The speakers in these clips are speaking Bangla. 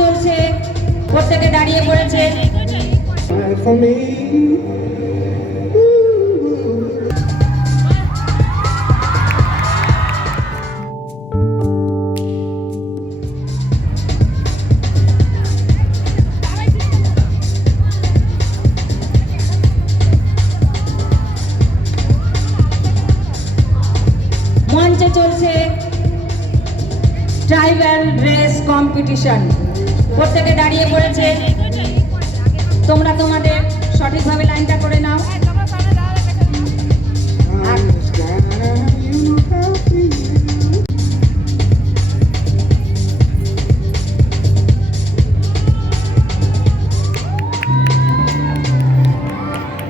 চলছে, প্রত্যেকে দাঁড়িয়ে পড়েছে। মঞ্চে চলছে ট্রাইবাল ড্রেস কম্পিটিশন, প্রত্যেকে দাঁড়িয়ে পড়েছে। তোমরা তোমাদের সঠিকভাবে লাইনটা করে নাও।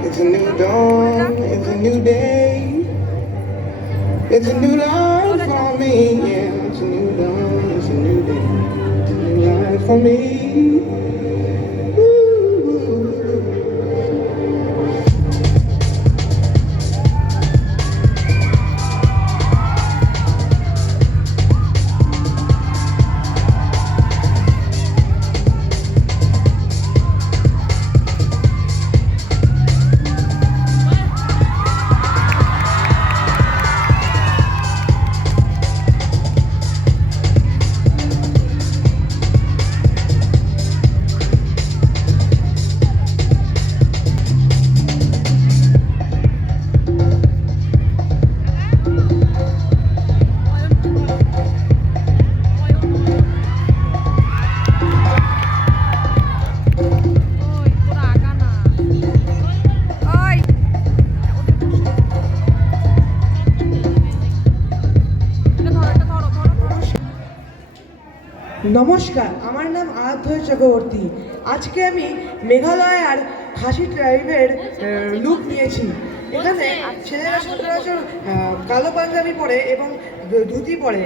It's a new dawn, it's a new day, it's a new life for me. Yeah, it's a new dawn, it's a new day, it's a new life for me. নমস্কার, আমার নাম আরাধ্য চক্রবর্তী। আজকে আমি মেঘালয়ের খাসি ট্রাইবের লুক নিয়েছি। এখানে ছেলেরা সচরাচর কালো পাঞ্জাবি পরে এবং ধুতি পরে,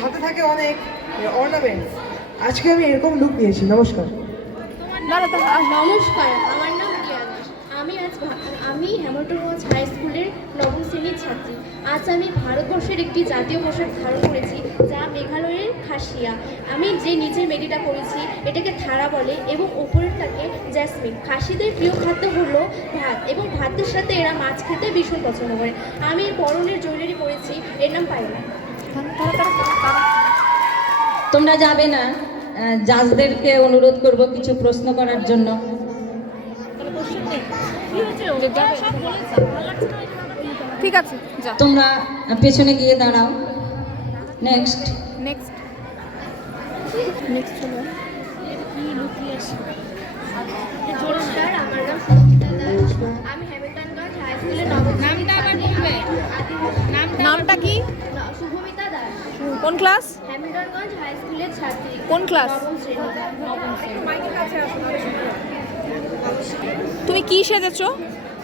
সাথে থাকে অনেক অর্নামেন্ট। আজকে আমি এরকম লুক নিয়েছি। নমস্কার। নমস্কার, আমার নাম রিয়া দাস। আমি হেমন্তগঞ্জ হাই স্কুলের নবম শ্রেণীর ছাত্রী। আজ আমি ভারতবর্ষের একটি জাতীয় পোশাক ধারণ করেছি, যা মেঘালয়ের খাসিয়া। আমি যে নিচের মেডিটা করেছি এটাকে থারা বলে এবং ওপরেরটাকে জ্যাসমিন। খাসিদের প্রিয় খাদ্য হলো ভাত, এবং ভাতের সাথে এরা মাছ খেতে ভীষণ পছন্দ করে। আমি পরনের জুয়েলারি পরেছি, এর নাম পাইলা। তোমরা যাবে না, জাজদেরকে অনুরোধ করব কিছু প্রশ্ন করার জন্য। ঠিক আছে, যা। তোমরা পেছনে গিয়ে দাঁড়াও। নেক্সট নেক্সট হলো নমস্কার, আমার নাম সুমিতা দাস। আমি হ্যামিল্টনগঞ্জ হাই স্কুলের নবম নামটা আবার বলবে। নামটা কি? শুভমিতা দাস। কোন ক্লাস? হ্যামিল্টনগঞ্জ হাই স্কুলের ছাত্রী। কোন ক্লাস? নবম শ্রেণী। তুমি কি সেজেছো?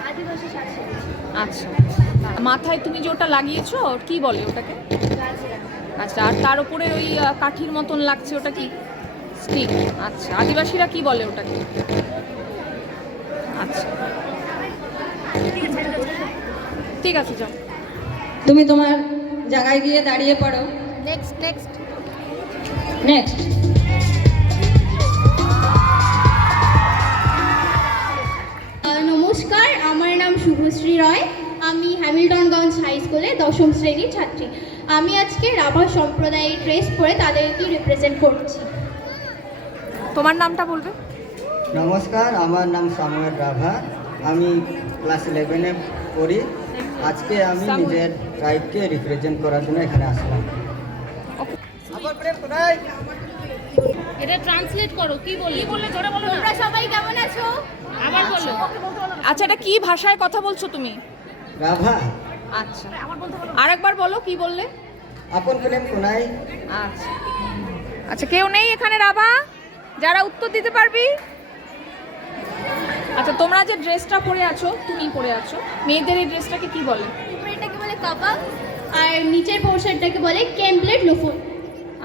আদিবাসী সাজ সেজেছি। আচ্ছা, মাথায় তুমি যে ওটা লাগিয়েছো কি বলে ওটাকে? গাছরা। আচ্ছা, আর তার উপরে ওই কাঠির মতন লাগছে ওটা কি? স্টিক। আচ্ছা, আদিবাসীরা কি বলে ওটাকে? আচ্ছা, ঠিক আছে, যাও। তুমি তোমার জায়গায় গিয়ে দাঁড়িয়ে পড়ো। নেক্সট নেক্সট নমস্কার, আমার নাম শুভশ্রী রয়। আমি হ্যামিল্টনগঞ্জ হাই স্কুলে দশম শ্রেণীর ছাত্রী। আমি আজকে রাভা সম্প্রদায়ের ড্রেস পরে তাদেরকে রিপ্রেজেন্ট করছি। তোমার নামটা বলবে? নমস্কার, আমার নাম সামুয়েল রাভা। আমি ক্লাস 11-এ পড়ি। আজকে আমি নিজের ট্রাইবকে রিপ্রেজেন্ট করার জন্য এখানে আসলাম। এটা ট্রান্সলেট করো, কি বললে জোরে বলো না। তোমরা সবাই কেমন আছো? আবার বলো। আচ্ছা, এটা কি ভাষায় কথা বলছো তুমি? রাভা। আচ্ছা, আরেকবার বলো, কি বললে? আপন ফিল্ম কোনাই। আচ্ছা আচ্ছা, কেউ নেই এখানে রাভা যারা উত্তর দিতে পারবি? আচ্ছা, তোমরা যে ড্রেসটা পরে আছো, তুমি পরে আছো, মেয়েদের এই ড্রেসটাকে কি বলে? উপরেরটাকে বলে কাপা, আর নিচের পোর্শনটাকে বলে কেমপ্লেট লুফুন।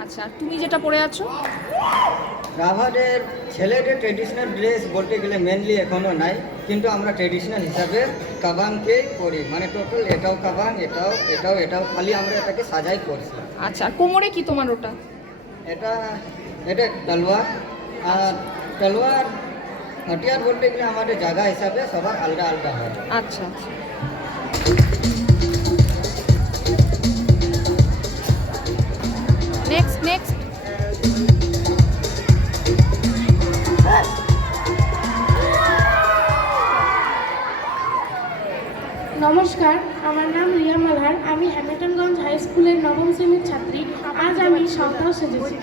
আচ্ছা, তুমি যেটা পরে আছো? রাভাদের ছেলেদের ট্রেডিশনাল ড্রেস বলতে গেলে মেনলি এখনও নাই, কিন্তু আমরা ট্রেডিশনাল হিসাবে কাবানকেই করি। মানে টোটাল এটাও কাবান, এটাও খালি আমরা এটাকে সাজাই করছি। আচ্ছা, আর কোমরে কি তোমার ওটা? এটা তলোয়ার। আর তলোয়ার হাতিয়ার বলতে গেলে আমাদের জায়গা হিসাবে সবার আলাদা আলাদা হয়। আচ্ছা আচ্ছা। Next next. নমস্কার, আমার নাম রিয়া মালহার। আমি হ্যামিল্টনগঞ্জ হাই স্কুলের নবম শ্রেণীর ছাত্রী। আজ আমি সাঁওতাল সেজেছি।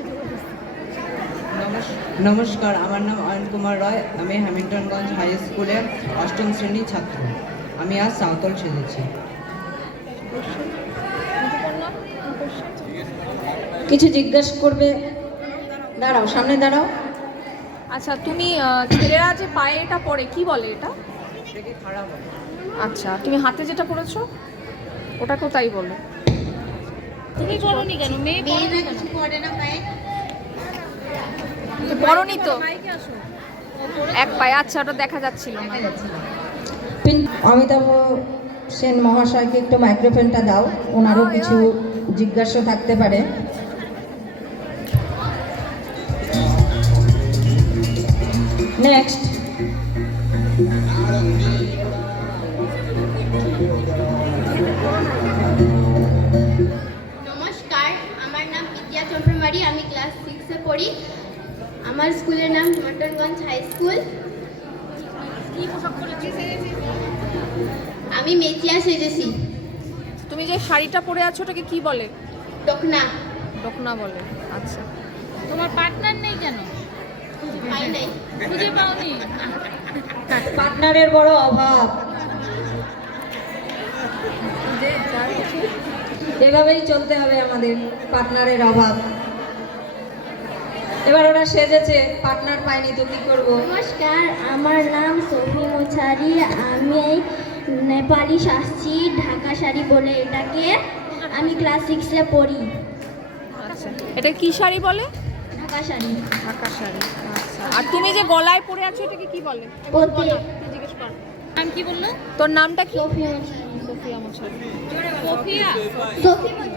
নমস্কার, আমার নাম অয়ন কুমার রয়। আমি হ্যামিল্টনগঞ্জ হাই স্কুলের অষ্টম শ্রেণীর ছাত্র। আমি আজ সাঁওতাল সেজেছি। কিছু জিজ্ঞেস করবে? দাঁড়াও, সামনে দাঁড়াও। আচ্ছা, তুমি ছেলেরা যে পায়ে এটা পরে কি বলে এটা? আচ্ছা, তুমি হাতে যেটা পরেছো ওটাকেও তাই বলো। তুমি পরনি কেন? মেয়েরা কিছু পরে না পায়ে? পরনি তো এক পায়ে। আচ্ছা, ওটা দেখা যাচ্ছিল না। অমিতাভ সেন মহাশয়কে একটু মাইক্রোফোনটা দাও, ওনারও কিছু জিজ্ঞাসা থাকতে পারে। নেক্সট। নমস্কার, আমার নাম বিদ্যা চন্দ্রমারি। আমি ক্লাস 6-এ পড়ি। আমার স্কুলের নাম হ্যামিল্টনগঞ্জ হাই স্কুল। আমি মেচিয়া সেজেছি। তুমি যে শাড়িটা পরে আছো ওটাকে কি বলে? দখনা। দখনা বলে। আচ্ছা, তোমার পার্টনার নেই কেন? পাই নাই। খুঁজে পাওনি? পার্টনারের বড় অভাব। এভাবেই চলতে হবে আমাদের, পার্টনারের অভাব। এবার ওরা সেজেছে, পার্টনার পাইনি তো কি করবো? নমস্কার, আমার নাম সফি মোছারি। আমি নেপালি সাজছি, ঢাকা শাড়ি বলে এটাকে। আমি ক্লাস 6-এ পড়ি। আচ্ছা, এটা কি শাড়ি বলে? ঢাকা শাড়ি। ঢাকা শাড়ি। আচ্ছা, আর তুমি যে গলায় পরে আছো এটাকে কি বলে? পড়তে। জিজ্ঞেস কর। নাম কি বললো? তোর নামটা কি? সফি মোছারি। সোফিয়া মোছারি। সোফিয়া? সফি মোছারি।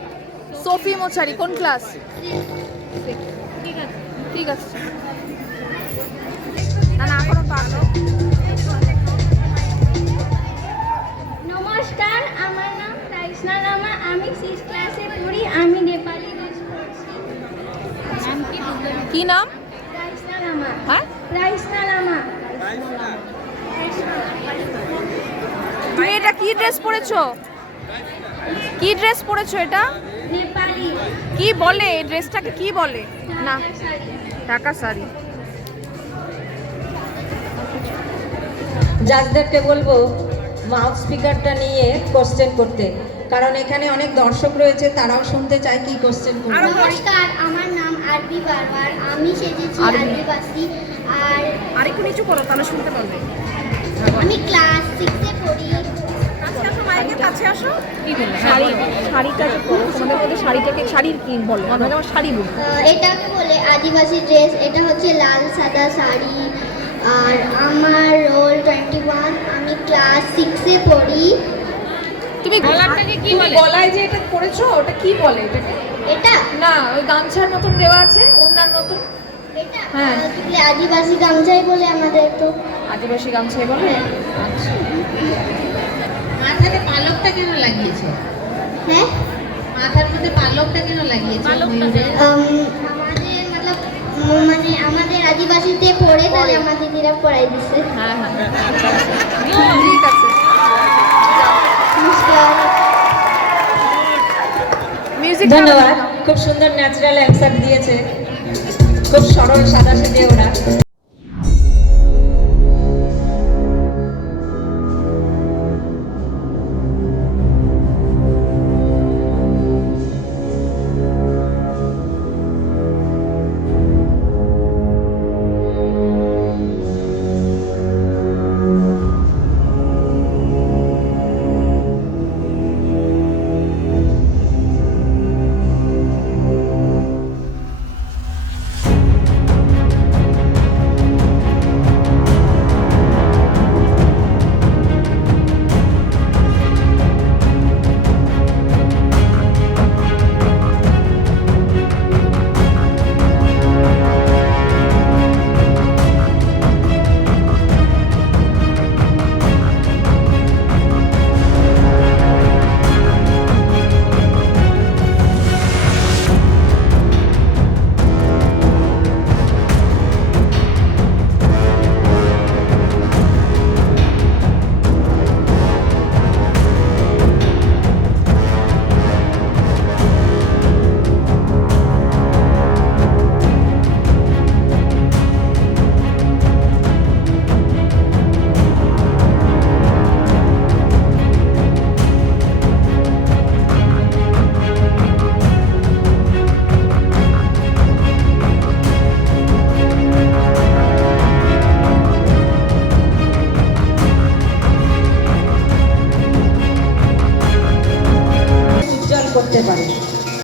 সোফি মোছারি কোন ক্লাস? ঠিক আছে। ঠিক আছে। না না, এখনো পারলো। নমস্কার, আমার নাম রাইসনা লামা। আমি 6 ক্লাসে পড়ি। আমি নেপালি ড্রেস পরছি। নাম কি? কি নাম? রাইসনা লামা। হ্যাঁ, রাইসনা লামা। তুমি এটা কি ড্রেস পরেছো? কি ড্রেস পরেছো এটা? নেপালি। কি বলে এই ড্রেসটাকে? কি বলে? না, ঢাকা শাড়ি। ঢাকা শাড়ি। জাজদেরকে বলবো মাউথ স্পিকারটা নিয়ে কোশ্চেন করতে, কারণ এখানে অনেক দর্শক রয়েছে, তারাও শুনতে চায় কি কোশ্চেন করবে। নমস্কার, আমার নাম আরবি বারবার। আমি সেজেছি আদিবাসী। আর আরেকটু নিচু করো তাহলে শুনতে পারবে। আমি ক্লাস 6-এ পড়ি। কাছে আসো, মাইকের কাছে আসো। কি বলে? শাড়ি, শাড়িটা যে পরো, তোমাদের মধ্যে শাড়িটাকে শাড়ির কি বলে? আমরা যেমন শাড়ি বলি। এটাকে বলে আদিবাসী ড্রেস। এটা হচ্ছে লাল সাদা শাড়ি। আর আমার রোল 21। আমি ক্লাস 6-এ পড়ি। তুমি গলাটাকে কি বলে? গলায় যে এটা পরেছো ওটা কি বলে এটাকে? এটা না, ওই গামছার মতন দেওয়া আছে, ওড়নার মতন। এটা হ্যাঁ। বলে আদিবাসী গামছাই বলে আমাদের তো। আদিবাসী গামছাই বলে। আচ্ছা, মাথাতে পালকটা কেন লাগিয়েছো? হ্যাঁ, মাথার মধ্যে পালকটা কেন লাগিয়েছো? আমাদের মানে আমাদের আদিবাসীতে পড়ে, তাহলে আমার দিদিরা পড়াই দিছে। হ্যাঁ হ্যাঁ, ঠিক আছে। নমস্কার। মিউজিক। ধন্যবাদ, খুব সুন্দর ন্যাচারাল অ্যান্সার দিয়েছে, খুব সরল সাদা সেজে ওরা।